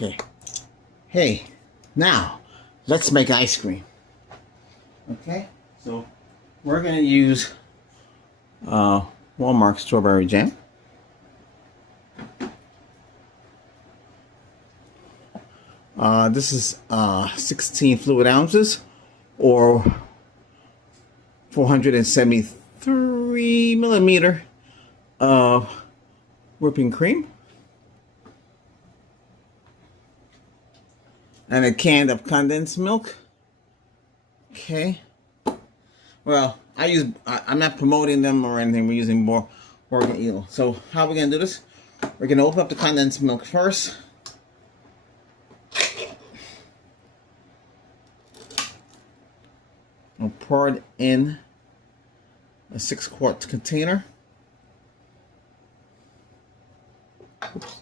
Okay. Hey, now let's make ice cream. Okay, so we're gonna use Walmart strawberry jam. This is 16 fluid ounces, or 473 milliliter of whipping cream, and a can of condensed milk. Okay. Well, I'm not promoting them or anything. We're using more Morgan Eel. So how are we gonna do this? We're gonna open up the condensed milk first. I'll pour it in a 6-quart container. Oops.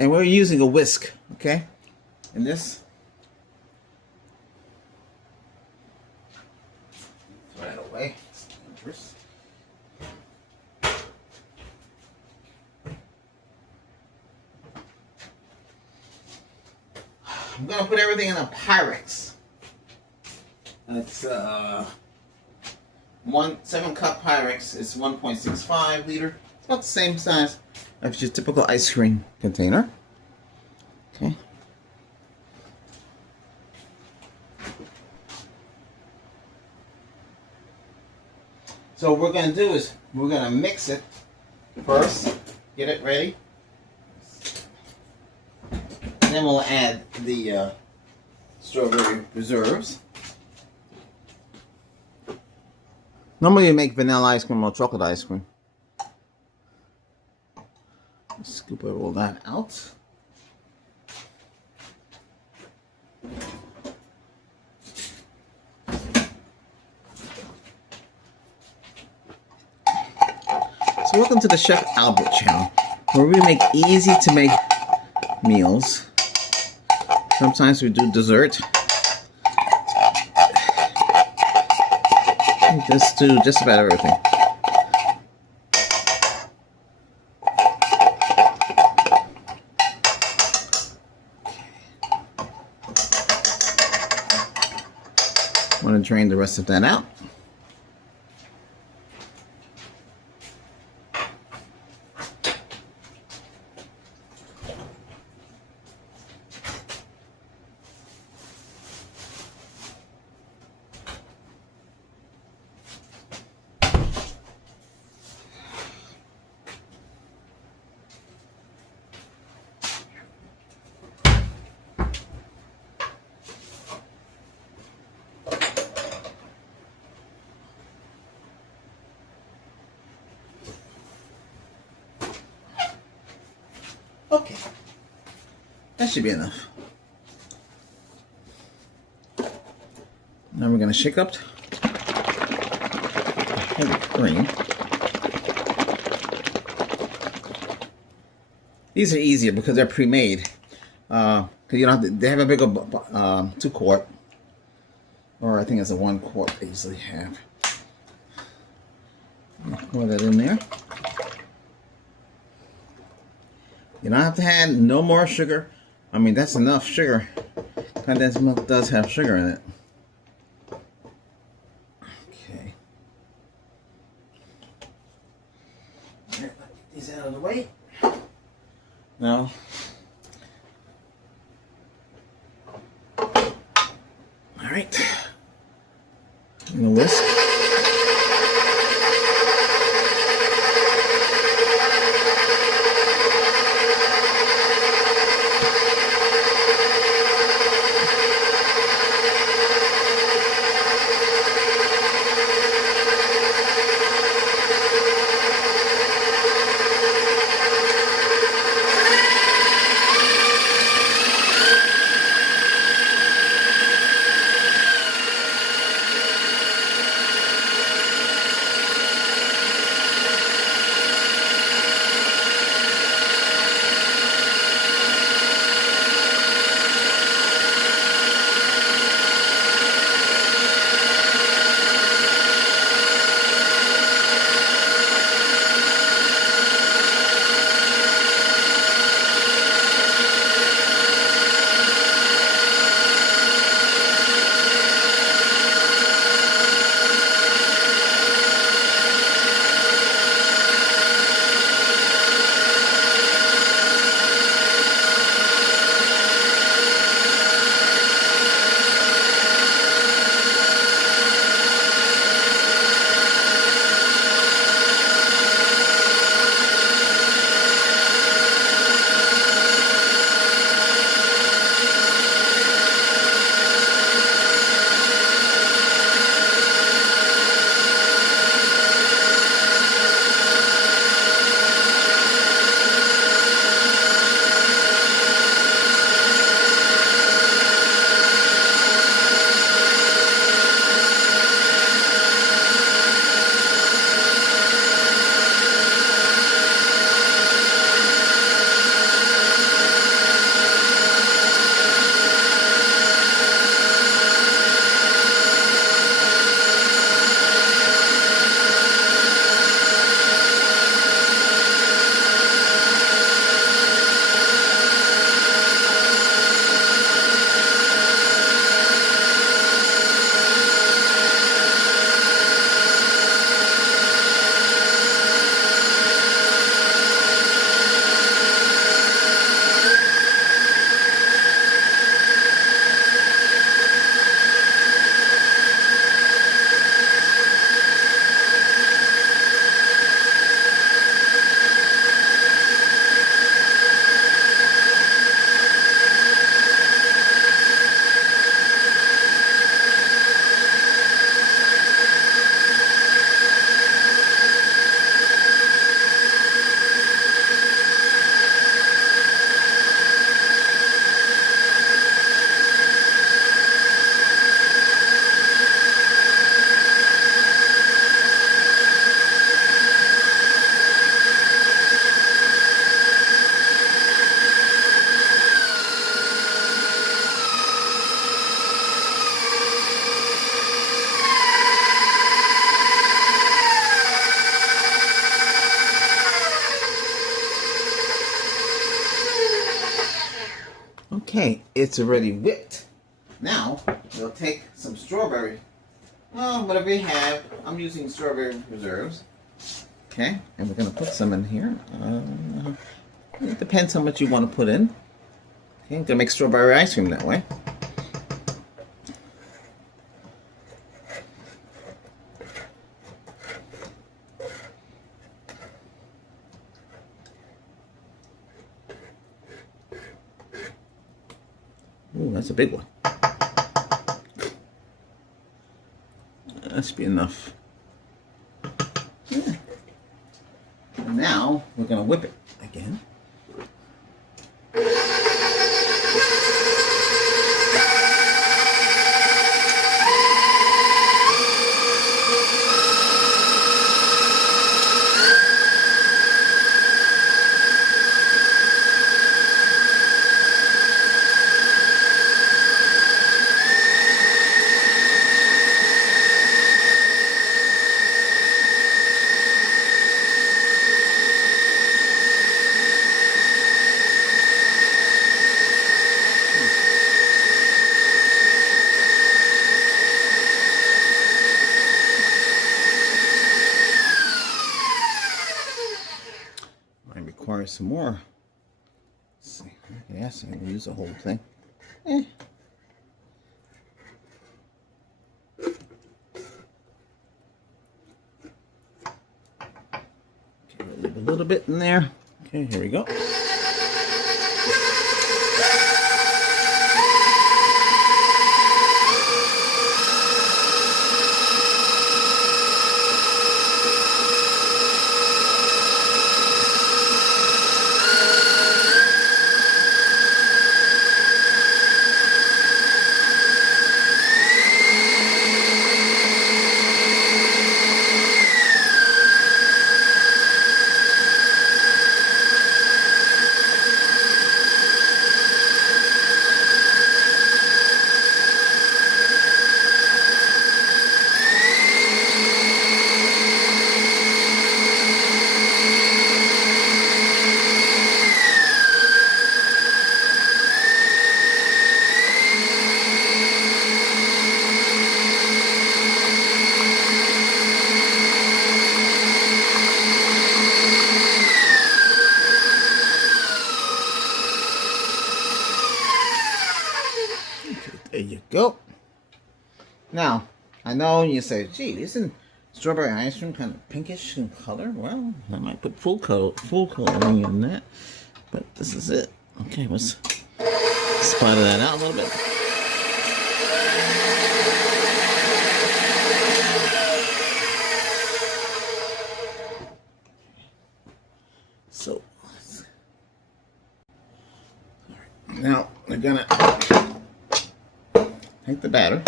And we're using a whisk, okay? And this. Throw that away. It's dangerous. I'm gonna put everything in a Pyrex. It's 7-cup Pyrex. It's 1.65 liter. It's about the same size as your typical ice cream container. Okay. So what we're gonna do is we're gonna mix it first. Get it ready. Then we'll add the strawberry preserves. Normally you make vanilla ice cream or chocolate ice cream. Scoop all that out. So welcome to the Chef Albert channel, where we make easy to make meals. Sometimes we do dessert. We just do just about everything. I'm going to drain the rest of that out. Okay, that should be enough. Now we're going to shake up the heavy cream. These are easier because they're pre-made. Because you don't have to, they have a bigger 2-quart, or I think it's a 1-quart they usually have. Pour that in there. You don't have to add no more sugar. I mean, that's enough sugar. Condensed milk does have sugar in it. Okay. Get these out of the way. Now, all right. I'm gonna whisk. Okay, it's already whipped. Now, we'll take some strawberry. Well, whatever you have. I'm using strawberry reserves. Okay, and we're going to put some in here. It depends how much you want to put in. Okay, I'm going to make strawberry ice cream that way. Ooh, that's a big one. That should be enough. Yeah. And now we're going to whip it again. Require some more. Let's see. Yes, I can use the whole thing. Okay, we'll leave a little bit in there. Okay, here we go. There you go. Now, I know you say, gee, isn't strawberry ice cream kind of pinkish in color? Well, I might put full coloring in that. But this is it. Okay, let's splatter that out a little bit. So, now we're gonna take the batter.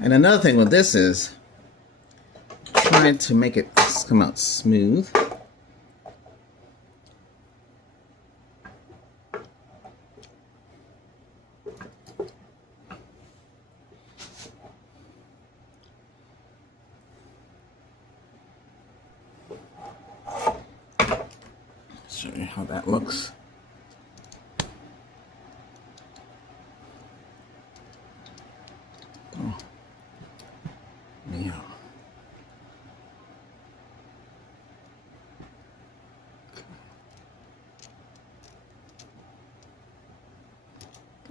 And another thing with this is trying to make it come out smooth. Show you how that looks. Oh. Yeah.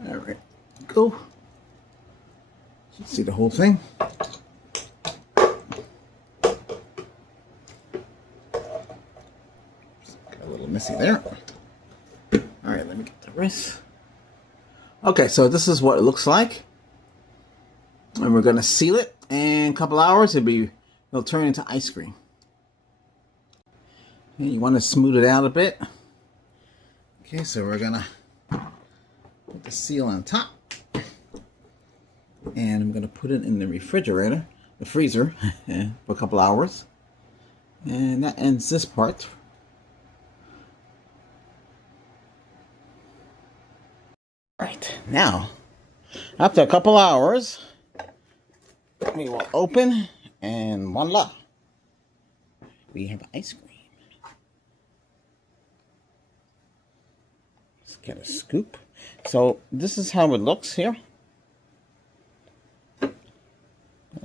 All right, go. You see the whole thing. A little messy there. All right, let me get the rest. Okay, so this is what it looks like, and we're gonna seal it. In a couple hours, it'll turn into ice cream. And you want to smooth it out a bit. Okay, so we're gonna put the seal on top, and I'm gonna put it in the refrigerator, the freezer, for a couple hours, and that ends this part. Right, now, after a couple hours, We will open, and voila, we have ice cream. Let's get a scoop. So this is how it looks here.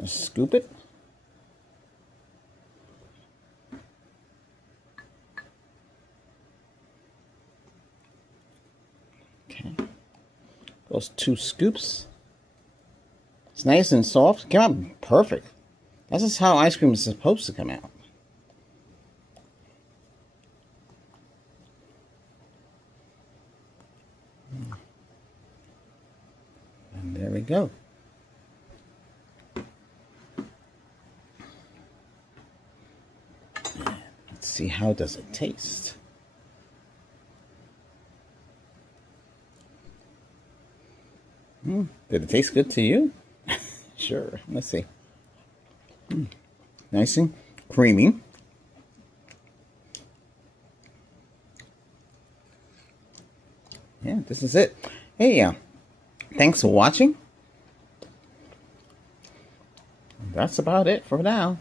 Scoop it. Okay. Those 2 scoops. It's nice and soft. It came out perfect. This is how ice cream is supposed to come out. And there we go. Let's see, how does it taste? Did it taste good to you? Sure. Let's see. Nice and creamy. Yeah, this is it. Hey, thanks for watching. That's about it for now.